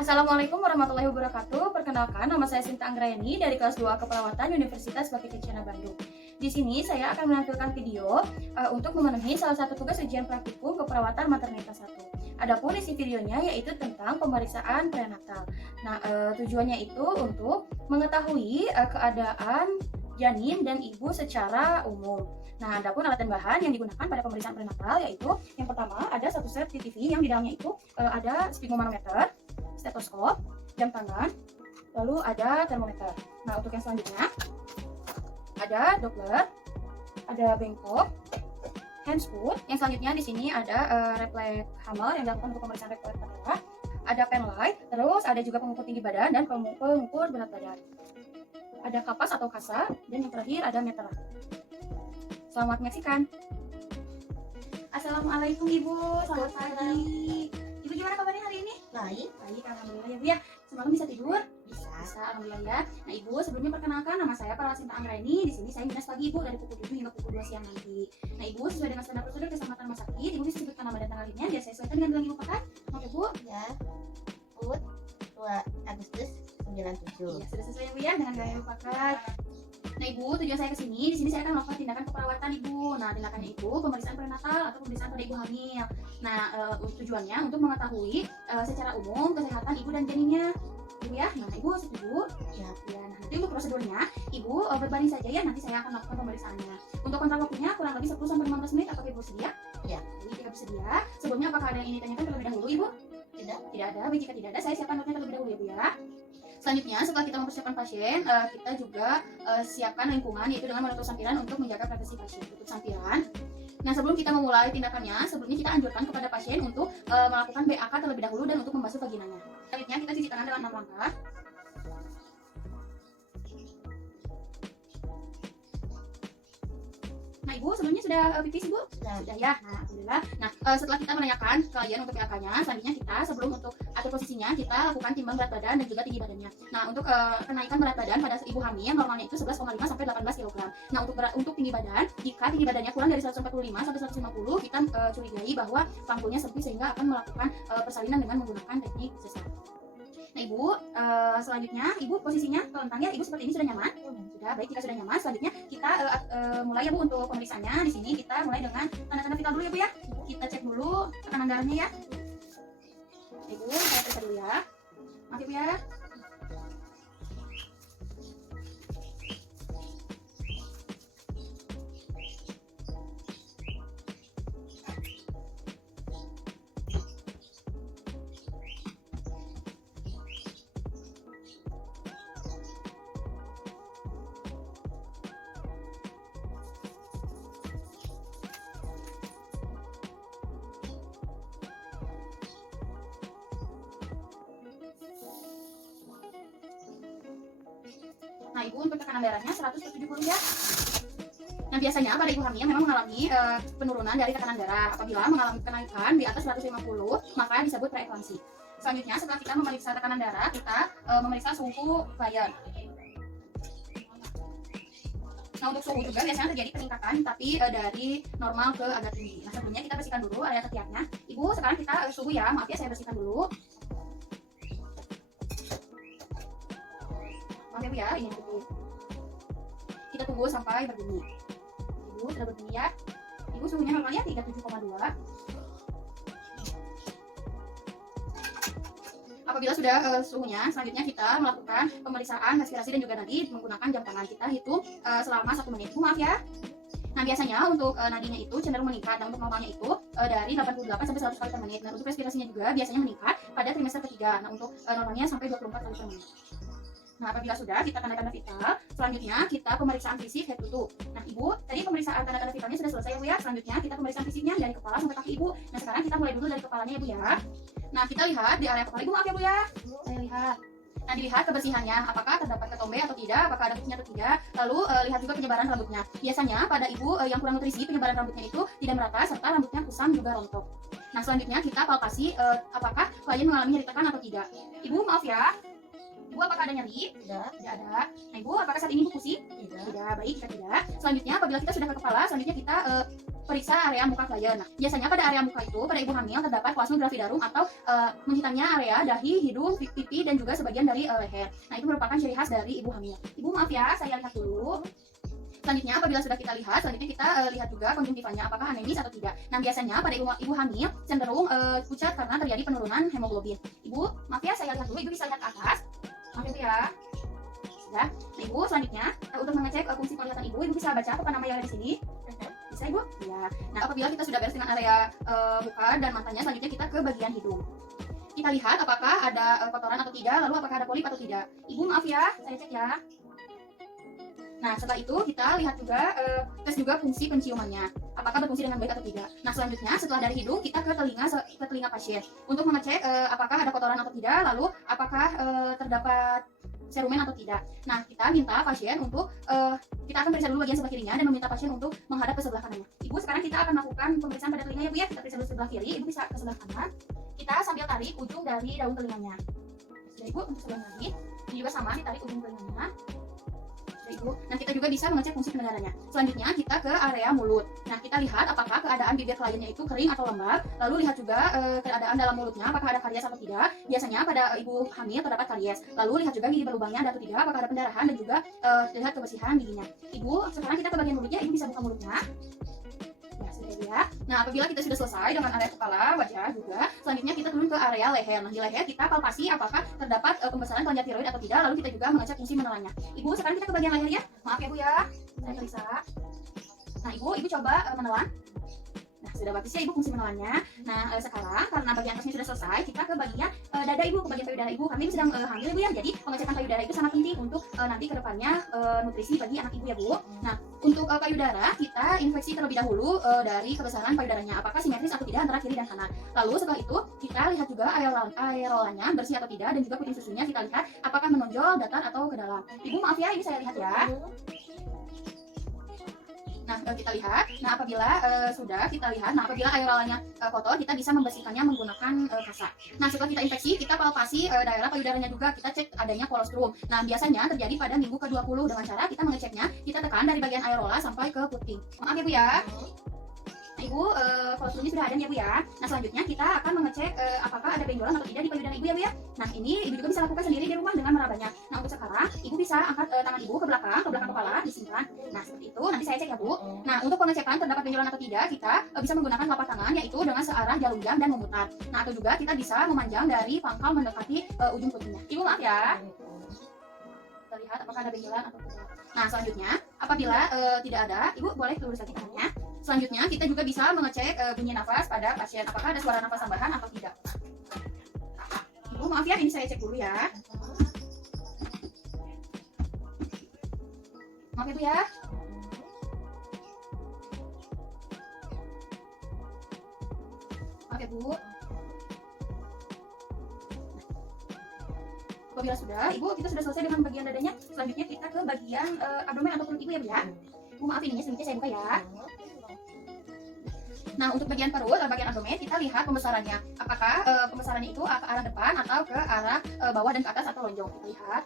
Assalamualaikum warahmatullahi wabarakatuh. Perkenalkan, nama saya Sinta Anggraeni dari kelas 2 Keperawatan Universitas Baki Kencana Bandung. Di sini saya akan menampilkan video untuk memenuhi salah satu tugas ujian praktikum keperawatan maternitas 1. Adapun isi videonya yaitu tentang pemeriksaan prenatal. Nah, tujuannya itu untuk mengetahui keadaan janin dan ibu secara umum. Nah, adapun alat dan bahan yang digunakan pada pemeriksaan prenatal yaitu yang pertama ada satu set CCTV yang di dalamnya itu ada sphygmomanometer, stetoskop, jam tangan, lalu ada termometer. Nah, untuk yang selanjutnya ada Doppler, ada bengkok, handscoot. Yang selanjutnya di sini ada refleks hammer yang dilakukan untuk pemeriksaan refleks darah, ada pen light, terus ada juga pengukur tinggi badan dan pengukur berat badan. Ada kapas atau kasa, dan yang terakhir ada meteran. Selamat menyaksikan. Assalamualaikum Ibu, selamat pagi. Ibu gimana kabarnya hari ini? Baik, Baik, alhamdulillah ya Bu ya. Semalam bisa tidur? bisa. Bisa, alhamdulillah ya. Nah Ibu, sebelumnya perkenalkan nama saya Perawat Sinta Anggraeni. Di sini saya dinas pagi Ibu dari pukul 7 hingga pukul 2 siang nanti. Nah Ibu, sesuai dengan standar prosedur keselamatan rumah sakit, Ibu bisa sebutkan nama dan tanggal lahirnya biar saya sesuaikan dengan bilang Ibu pakai. Oke Bu? Ya, Put, 2 Agustus 97. Iya, sudah sesuai ya Bu ya dengan gaya Ibu pakai. Nah Ibu, tujuan saya ke sini, di sini saya akan melakukan tindakan keperawatan Ibu. Nah, tindakannya itu pemeriksaan prenatal atau pemeriksaan pada ibu hamil. Nah, tujuannya untuk mengetahui secara umum kesehatan ibu dan janinnya. Ibu ya, nah Ibu setuju? Ya, Ya, nah nanti untuk prosedurnya, Ibu berbanding saja ya, nanti saya akan melakukan pemeriksaannya. Untuk kontrak waktunya kurang lebih 10-15 menit, apakah Ibu bersedia? Ya. Jadi jika bersedia, sebelumnya apakah ada yang ingin ditanyakan terlebih dahulu Ibu? tidak. Tidak ada, baik jika tidak ada, saya siapkan notnya terlebih dahulu ya Bu ya. Selanjutnya, setelah kita mempersiapkan pasien, kita juga siapkan lingkungan, yaitu dengan menutup sampiran untuk menjaga privasi pasien. Tutup sampiran. Nah, sebelum kita memulai tindakannya, sebelumnya kita anjurkan kepada pasien untuk melakukan BAK terlebih dahulu dan untuk membasuh vaginanya. Selanjutnya, kita cuci tangan dalam 6 langkah. Nah, Ibu sebelumnya sudah pipis Ibu? Sudah ya. Nah, alhamdulillah. Nah, setelah kita menanyakan kalian untuk BAK-nya, selanjutnya kita sebelum untuk atur posisinya, kita lakukan timbang berat badan dan juga tinggi badannya. Nah, untuk kenaikan berat badan pada ibu hamil normalnya itu 11,5 sampai 18 kg. Nah, untuk tinggi badan, jika tinggi badannya kurang dari 145 sampai 150, kita curigai bahwa panggulnya sempit sehingga akan melakukan persalinan dengan menggunakan teknik sesar. Nah Ibu, selanjutnya Ibu posisinya telentang ya, Ibu seperti ini sudah nyaman? Sudah, baik jika sudah nyaman, selanjutnya kita mulai ya Bu untuk pemeriksaannya. Di sini kita mulai dengan tanda-tanda vital dulu ya Bu ya. Kita cek dulu tekanan darahnya ya. Ibu, saya periksa dulu ya. Maaf Ibu ya. Nah Ibu, untuk tekanan darahnya 100/70 ya. Nah biasanya pada ibu hamil memang mengalami penurunan dari tekanan darah. Apabila mengalami kenaikan di atas 150, maka disebut preeklamsi. Selanjutnya setelah kita memeriksa tekanan darah, kita memeriksa suhu bayan. Nah untuk suhu juga biasanya terjadi peningkatan tapi dari normal ke agak tinggi. Nah sebelumnya kita bersihkan dulu area ketiaknya. Ibu sekarang kita suhu ya, maaf ya saya bersihkan dulu. Maaf ya Bu ya, ini yang kita tunggu sampai berbunyi. Ibu sudah berbunyi ya. Ibu suhunya normalnya 37,2. Apabila sudah suhunya, selanjutnya kita melakukan pemeriksaan respirasi dan juga nadi menggunakan jam tangan. Kita hitung selama 1 menit. Bu, maaf ya. Nah biasanya untuk nadinya itu cenderung meningkat. Dan untuk normalnya itu dari 88 sampai 100 kali per menit. Dan untuk respirasinya juga biasanya meningkat pada trimester ketiga. Nah untuk normalnya sampai 24 kali per menit. Nah, apabila sudah kita tanda-tanda vital, selanjutnya kita pemeriksaan fisik head to toe. Nah, Ibu, tadi pemeriksaan tanda-tanda vitalnya sudah selesai ya Bu ya. Selanjutnya kita pemeriksaan fisiknya dari kepala sampai kaki Ibu. Nah, sekarang kita mulai dulu dari kepalanya ya Bu ya. Nah, kita lihat di area kepala Ibu, maaf ya Bu ya. Saya lihat. Nah, dilihat kebersihannya, apakah terdapat ketombe atau tidak, apakah ada kutunya atau tidak. Lalu lihat juga penyebaran rambutnya. Biasanya pada ibu yang kurang nutrisi, penyebaran rambutnya itu tidak merata serta rambutnya kusam juga rontok. Nah, selanjutnya kita palpasi apakah klien mengalami nyeri tekan atau tidak. Ibu, maaf ya. Ibu apakah ada nyeri? Tidak. Tidak ada. Nah Ibu, apakah saat ini Ibu pusing? Tidak. Tidak, baik, jika tidak. Selanjutnya apabila kita sudah ke kepala, selanjutnya kita periksa area muka klien. Nah, biasanya pada area muka itu, pada ibu hamil terdapat koasma gravidarum atau menghitamnya area dahi, hidung, pipi, dan juga sebagian dari leher. Nah, itu merupakan ciri khas dari ibu hamil. Ibu maaf ya, saya lihat dulu. Selanjutnya apabila sudah kita lihat, selanjutnya kita lihat juga konjungtivannya apakah anemis atau tidak. Nah, biasanya pada ibu hamil cenderung pucat karena terjadi penurunan hemoglobin. Ibu, maaf ya, saya lihat dulu. Ibu bisa lihat ke atas. Maaf ya, Bu ya. Sudah. Nah, Ibu, selanjutnya untuk mengecek fungsi penglihatan ibu bisa baca apa nama yang ada di sini? Bisa Ibu? Ya. Nah, apabila kita sudah beres dengan area muka dan matanya, selanjutnya kita ke bagian hidung. Kita lihat apakah ada kotoran atau tidak, lalu apakah ada polip atau tidak. Ibu, maaf ya, saya cek ya. Nah, setelah itu kita lihat juga tes juga fungsi penciumannya, apakah berfungsi dengan baik atau tidak. Nah, selanjutnya setelah dari hidung kita ke telinga pasien untuk mengecek apakah ada kotoran atau tidak, lalu apakah terdapat serumen atau tidak. Nah, kita minta pasien untuk kita akan periksa dulu bagian sebelah kirinya dan meminta pasien untuk menghadap ke sebelah kanannya. Ibu, sekarang kita akan melakukan pemeriksaan pada telinga ya Bu ya. Kita periksa dulu sebelah kiri, Ibu bisa ke sebelah kanan. Kita sambil tarik ujung dari daun telinganya. Sudah Ibu, untuk sebelah kiri. Ini juga sama, ditarik ujung telinganya. Ibu. Nah, kita juga bisa mengecek fungsi pendengarannya. Selanjutnya kita ke area mulut. Nah, kita lihat apakah keadaan bibir kliennya itu kering atau lembab. Lalu lihat juga keadaan dalam mulutnya apakah ada karies atau tidak. Biasanya pada ibu hamil terdapat karies. Lalu lihat juga gigi berlubangnya ada atau tidak, apakah ada pendarahan dan juga lihat kebersihan giginya. Ibu, sekarang kita ke bagian mulutnya. Ibu bisa buka mulutnya. Ya, sudah ya. Nah, apabila kita sudah selesai dengan area kepala, wajah juga, selanjutnya kita turun ke area leher. Nah, di leher kita palpasi apakah terdapat pembesaran kelenjar tiroid atau tidak, lalu kita juga mengecek fungsi menelannya. Ibu, sekarang kita ke bagian leher ya. Maaf ya Bu ya, saya periksa. Nah, Ibu coba menelan. Nah, sudah bagus ya Ibu fungsi menelannya. Nah, sekarang karena bagian atasnya sudah selesai, kita ke bagian dada Ibu, ke bagian payudara Ibu. Kami sedang hamil Ibu ya, jadi pengecekan payudara itu sangat penting untuk nanti ke depannya nutrisi bagi anak Ibu ya Bu. Nah, untuk payudara kita infeksi terlebih dahulu dari kebesaran payudaranya, apakah simetris atau tidak antara kiri dan kanan. Lalu setelah itu kita lihat juga aerolanya bersih atau tidak, dan juga puting susunya kita lihat apakah menonjol, datar atau ke dalam. Ibu maaf ya, ini saya lihat ya. Nah, kita lihat. Nah, apabila sudah kita lihat, nah apabila aerolanya kotor, kita bisa membersihkannya menggunakan kasa. Nah, setelah kita infeksi, kita palpasi daerah payudaranya juga, kita cek adanya kolostrum. Nah, biasanya terjadi pada minggu ke-20 dengan cara kita mengeceknya, kita tekan dari bagian aerola sampai ke puting. Maaf ya Bu ya. Nah, Ibu, kolostrumnya sudah ada nih ya Bu ya. Nah, selanjutnya kita akan mengecek apakah ada benjolan atau tidak di payudara Ibu ya Bu ya. Nah, ini Ibu juga bisa lakukan sendiri di rumah dengan merabanya. Nah, untuk sekarang Ibu bisa angkat tangan Ibu ke belakang kepala, disimpan. Nah, seperti itu. Nanti saya cek ya Bu. Nah, untuk pengecekan terdapat benjolan atau tidak, kita bisa menggunakan telapak tangan, yaitu dengan searah jarum jam dan memutar. Nah, atau juga kita bisa memanjang dari pangkal mendekati ujung putingnya. Ibu maaf ya. Kita lihat apakah ada benjolan atau tidak. Nah, selanjutnya apabila tidak ada, Ibu boleh lurus lagi tangannya. Selanjutnya kita juga bisa mengecek bunyi nafas pada pasien, apakah ada suara nafas tambahan atau tidak. Ibu maaf ya, ini saya cek dulu ya. Maaf ya Bu ya. Maaf ya Bu. Apabila sudah, Ibu kita sudah selesai dengan bagian dadanya. Selanjutnya kita ke bagian abdomen atau perut Ibu ya Bu ya. Bu maaf ini sedikit saya buka ya. Nah, untuk bagian perut, bagian abdomen, kita lihat pembesarannya. Apakah pembesarannya itu ke arah depan atau ke arah bawah dan ke atas atau lonjong. Kita lihat.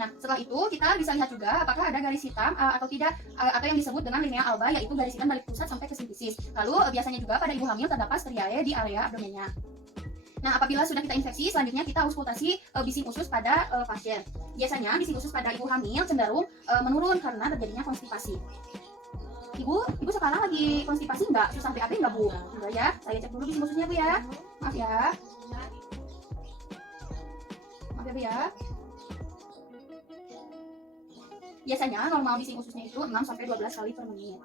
Nah, setelah itu kita bisa lihat juga apakah ada garis hitam atau tidak, atau yang disebut dengan linea alba, yaitu garis hitam dari pusat sampai ke simfisis. Lalu biasanya juga pada ibu hamil terdapat striae di area abdomennya. Nah, apabila sudah kita infeksi, selanjutnya kita auskultasi bising usus pada pasien. Biasanya bising usus pada ibu hamil cenderung menurun karena terjadinya konstipasi. Ibu sekarang lagi konstipasi nggak? Susah BAB nggak Bu? Enggak ya, saya cek dulu bising ususnya Bu ya. Maaf ya. Maaf ya Bu ya. Biasanya normal bising ususnya itu 6-12 kali per menit.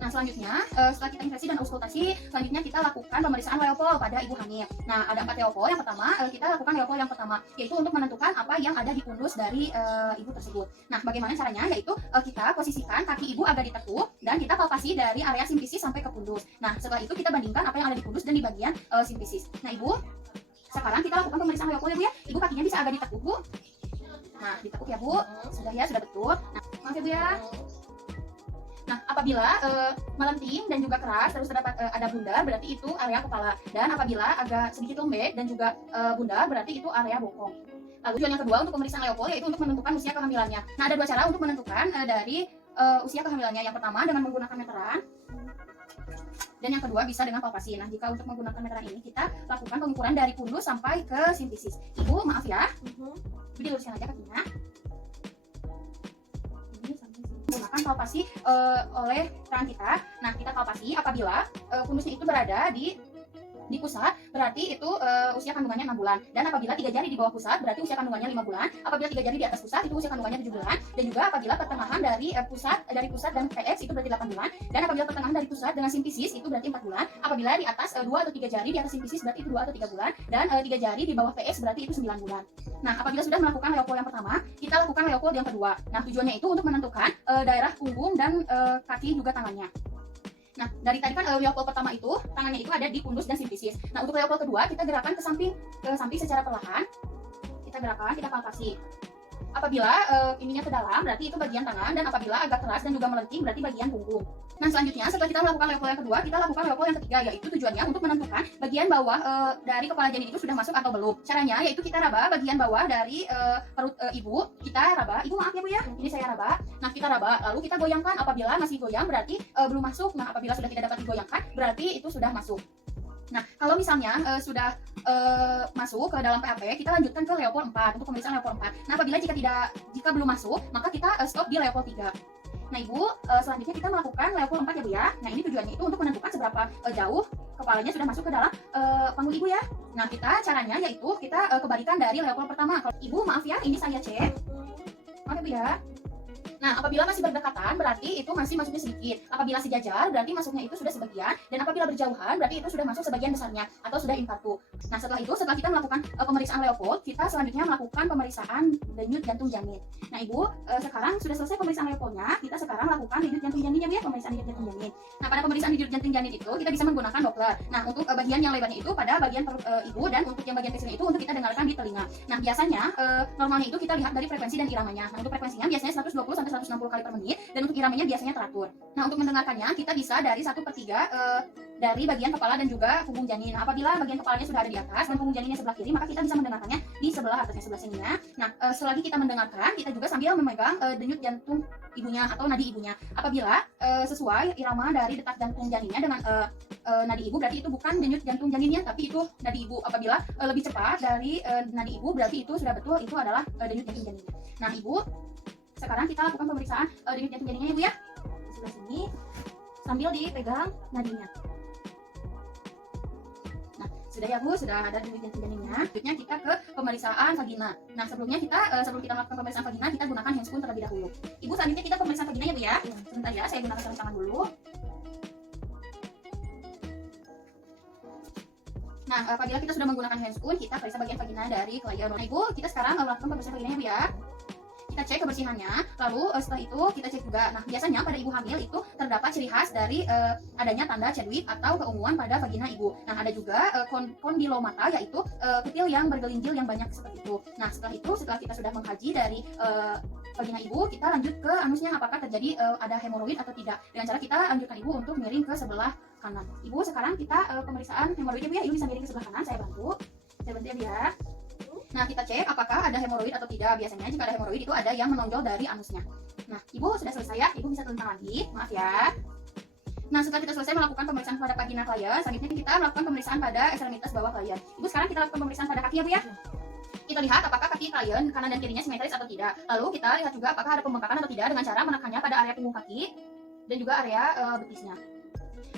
Nah, selanjutnya setelah kita infeksi dan auskultasi, selanjutnya kita lakukan pemeriksaan Leopold pada ibu hamil. Nah, ada 4 Leopold. Yang pertama, kita lakukan Leopold yang pertama, yaitu untuk menentukan apa yang ada di pundus dari ibu tersebut. Nah, bagaimana caranya? Yaitu kita posisikan kaki ibu agak ditekuk dan kita palpasi dari area simfisis sampai ke pundus. Nah, setelah itu kita bandingkan apa yang ada di pundus dan di bagian simfisis. Nah, Ibu, sekarang kita lakukan pemeriksaan Leopold ya Bu ya. Ibu kakinya bisa agak ditekuk Bu. Nah, ditekuk ya Bu. Sudah ya, sudah betul. Nah, maaf ya Bu ya. Nah, apabila melenting dan juga keras terus terdapat ada bundar, berarti itu area kepala. Dan apabila agak sedikit lembek dan juga bundar, berarti itu area bokong. Lalu tujuan yang kedua untuk pemeriksaan Leopold yaitu untuk menentukan usia kehamilannya. Nah, ada dua cara untuk menentukan dari usia kehamilannya. Yang pertama dengan menggunakan meteran, dan yang kedua bisa dengan palpasi. Nah, jika untuk menggunakan meteran ini kita lakukan pengukuran dari pundus sampai ke simfisis. Ibu, maaf ya, Ibu diluruskan aja kakinya. Ini sampai sini. Gunakan palpasi oleh tangan kita. Nah, kita palpasi apabila pundusnya itu berada di pusat, berarti itu usia kandungannya 6 bulan. Dan apabila 3 jari di bawah pusat, berarti usia kandungannya 5 bulan. Apabila 3 jari di atas pusat, itu usia kandungannya 7 bulan. Dan juga apabila pertengahan dari pusat dan PX itu berarti 8 bulan. Dan apabila pertengahan dari pusat dengan simfisis itu berarti 4 bulan. Apabila di atas 2 atau 3 jari di atas simfisis berarti itu 2 atau 3 bulan. Dan 3 jari di bawah PX berarti itu 9 bulan. Nah, apabila sudah melakukan Leopold yang pertama, kita lakukan Leopold yang kedua. Nah, tujuannya itu untuk menentukan daerah punggung dan kaki juga tangannya. Nah, dari tadi kan Leopold pertama itu tangannya itu ada di pundus dan simfisis. Nah, untuk Leopold kedua kita gerakan ke samping secara perlahan. Kita gerakan, kita palpasi. Apabila ininya ke dalam berarti itu bagian tangan, dan apabila agak keras dan juga melenting berarti bagian punggung. Nah, selanjutnya setelah kita melakukan Leopold yang kedua, kita lakukan Leopold yang ketiga, yaitu tujuannya untuk menentukan bagian bawah dari kepala janin itu sudah masuk atau belum. Caranya yaitu kita raba bagian bawah dari perut ibu, kita raba. Ibu maaf ya Bu ya, ini saya raba. Nah, kita raba, lalu kita goyangkan. Apabila masih goyang berarti belum masuk. Nah, apabila sudah tidak dapat digoyangkan berarti itu sudah masuk. Nah, kalau misalnya sudah masuk ke dalam PAP, kita lanjutkan ke Leopold 4 untuk pemeriksaan Leopold 4. Nah, apabila jika belum masuk, maka kita stop di Leopold 3. Nah, Ibu, selanjutnya kita melakukan Leopold 4 ya Bu ya. Nah, ini tujuannya itu untuk menentukan seberapa jauh kepalanya sudah masuk ke dalam panggul Ibu ya. Nah, caranya yaitu kita kebalikan dari Leopold pertama. Kalau Ibu maaf ya, ini saya cek. Maaf ya Bu ya. Nah, apabila masih berdekatan berarti itu masih masuknya sedikit. Apabila sejajar berarti masuknya itu sudah sebagian, dan apabila berjauhan berarti itu sudah masuk sebagian besarnya atau sudah infartu. Nah, setelah kita melakukan pemeriksaan Leopold, kita selanjutnya melakukan pemeriksaan denyut jantung janin. Nah, Ibu, sekarang sudah selesai pemeriksaan Leopoldnya, kita sekarang lakukan denyut jantung janinnya ya, pemeriksaan denyut jantung janin. Nah, pada pemeriksaan denyut jantung janin itu kita bisa menggunakan Doppler. Nah, untuk bagian yang lebarnya itu pada bagian perut Ibu, dan untuk yang bagian kecilnya itu untuk kita dengarkan di telinga. Nah, biasanya normalnya itu kita lihat dari frekuensi dan iramanya. Nah, untuk frekuensinya biasanya 120 sampai 160 kali per menit, dan untuk iramanya biasanya teratur. Nah, untuk mendengarkannya kita bisa dari 1/3 dari bagian kepala dan juga punggung janin. Nah, apabila bagian kepalanya sudah ada di atas dan punggung janinnya sebelah kiri, maka kita bisa mendengarkannya di sebelah atasnya, sebelah sininya. Nah, selagi kita mendengarkan, kita juga sambil memegang denyut jantung ibunya atau nadi ibunya. Apabila sesuai irama dari detak jantung janinnya dengan nadi ibu, berarti itu bukan denyut jantung janinnya tapi itu nadi ibu. Apabila lebih cepat dari nadi ibu, berarti itu sudah betul itu adalah denyut jantung janinnya. Nah, Ibu, sekarang kita lakukan pemeriksaan denyut jantung janinnya Ibu ya. Di sebelah sini sambil dipegang nadinya. Nah, sudah ya Bu, sudah ada denyut jantung janinnya. Selanjutnya kita ke pemeriksaan vagina. Nah, sebelum kita melakukan pemeriksaan vagina, kita gunakan handscoon terlebih dahulu. Ibu, selanjutnya kita pemeriksaan vagina ya Bu ya. Sebentar ya, saya gunakan sarung tangan dulu. Nah, apabila kita sudah menggunakan handscoon, kita periksa bagian vagina dari klien. Nah, Ibu, kita sekarang melakukan pemeriksaan vagina ya Bu ya. Kita cek kebersihannya, lalu setelah itu kita cek juga. Nah, biasanya pada ibu hamil itu terdapat ciri khas dari adanya tanda Chadwick atau keunguan pada vagina ibu. Nah, ada juga kondilomata, yaitu kutil yang bergelinjil yang banyak seperti itu. Nah, setelah kita sudah mengkaji dari vagina ibu, kita lanjut ke anusnya, apakah terjadi ada hemoroid atau tidak. Dengan cara kita lanjutkan ibu untuk miring ke sebelah kanan. Ibu, sekarang kita pemeriksaan hemoroid ibu ya. Ibu bisa miring ke sebelah kanan, saya bantu ya Bu ya. Nah, kita cek apakah ada hemoroid atau tidak. Biasanya jika ada hemoroid itu ada yang menonjol dari anusnya. Nah, Ibu sudah selesai ya. Ibu bisa telentang lagi. Maaf ya. Nah, setelah kita selesai melakukan pemeriksaan pada vagina klien, selanjutnya kita melakukan pemeriksaan pada ekstremitas bawah klien. Ibu, sekarang kita lakukan pemeriksaan pada kaki ya Bu ya. Kita lihat apakah kaki klien kanan dan kirinya simetris atau tidak. Lalu kita lihat juga apakah ada pembengkakan atau tidak dengan cara menekannya pada area punggung kaki dan juga area betisnya.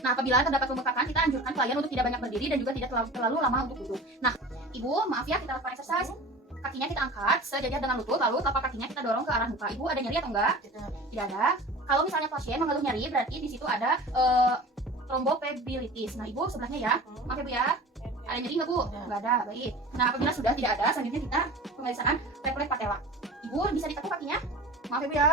Nah, apabila terdapat pembengkakan, kita anjurkan klien untuk tidak banyak berdiri dan juga tidak terlalu lama untuk duduk. Nah, Ibu, maaf ya, kita lakukan exercise. Kakinya kita angkat sejajar dengan lutut, lalu telapak kakinya kita dorong ke arah muka. Ibu, ada nyeri atau enggak? Tidak ada. Kalau misalnya pasien mengeluh nyeri, berarti di situ ada tromboflebitis. Nah, Ibu, sebelahnya ya. Maaf ya Bu ya. Ada nyeri nggak Bu? Nggak ada. Baik. Nah, apabila sudah tidak ada, selanjutnya kita pemeriksaan refleks patella. Ibu, bisa ditekuk kakinya? Maaf ya Bu ya.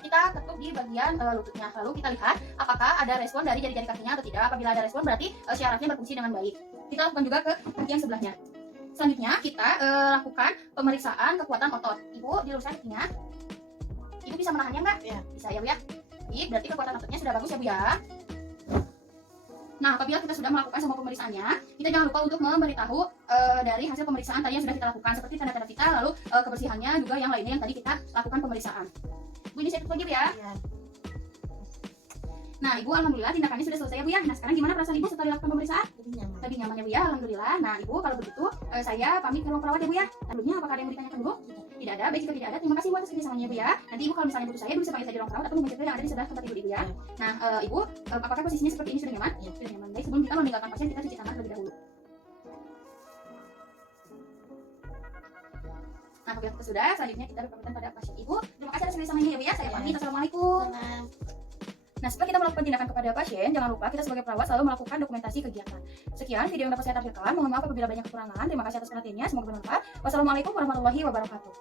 Kita ketuk di bagian lututnya, lalu kita lihat apakah ada respon dari jari-jari kakinya atau tidak. Apabila ada respon berarti syarafnya berfungsi dengan baik. Kita lakukan juga ke kaki yang sebelahnya. Selanjutnya kita lakukan pemeriksaan kekuatan otot. Ibu, diluruskan kakinya. Ibu bisa menahannya nggak? Ya. Bisa ya Bu ya. baik, berarti kekuatan ototnya sudah bagus ya Bu ya. Nah, apabila kita sudah melakukan semua pemeriksaannya, kita jangan lupa untuk memberitahu dari hasil pemeriksaan tadi yang sudah kita lakukan, seperti tanda-tanda vital, lalu kebersihannya juga yang lainnya yang tadi kita lakukan pemeriksaan. Bu, ini saya tutup lagi Bu ya. Iya. Nah, Ibu alhamdulillah tindakannya sudah selesai ya Bu ya. Nah, sekarang gimana perasaan Ibu setelah dilakukan pemeriksaan? Lebih nyaman. Lebih nyaman ya Bu ya, alhamdulillah. Nah, Ibu kalau begitu saya pamit ke ruang perawat ya Bu ya. Sebelumnya apakah ada yang mau ditanyakan dulu? Tidak ada, baik jika tidak ada, terima kasih Bu atas kerjasamanya Bu ya. Nanti Ibu kalau misalnya butuh saya, Ibu bisa panggil saya di ruang perawat atau hubungi saya yang ada di sebelah tempat Ibu ya. Nah, Ibu, apakah posisinya seperti ini sudah nyaman? Iya. Sudah nyaman. Baik, sebelum kita meninggalkan pasien, kita cuci tangan terlebih dahulu. Nah, apabila kita sudah, selanjutnya kita berpamitan pada pasien Ibu. Terima kasih atas kerjasamanya ya Bu ya. Saya pamit. Assalamualaikum. Sama. Nah, setelah kita melakukan tindakan kepada pasien, jangan lupa kita sebagai perawat selalu melakukan dokumentasi kegiatan. Sekian video yang dapat saya tampilkan. Mohon maaf apabila banyak kekurangan. Terima kasih atas perhatiannya. Semoga bermanfaat. Wassalamualaikum warahmatullahi wabarakatuh.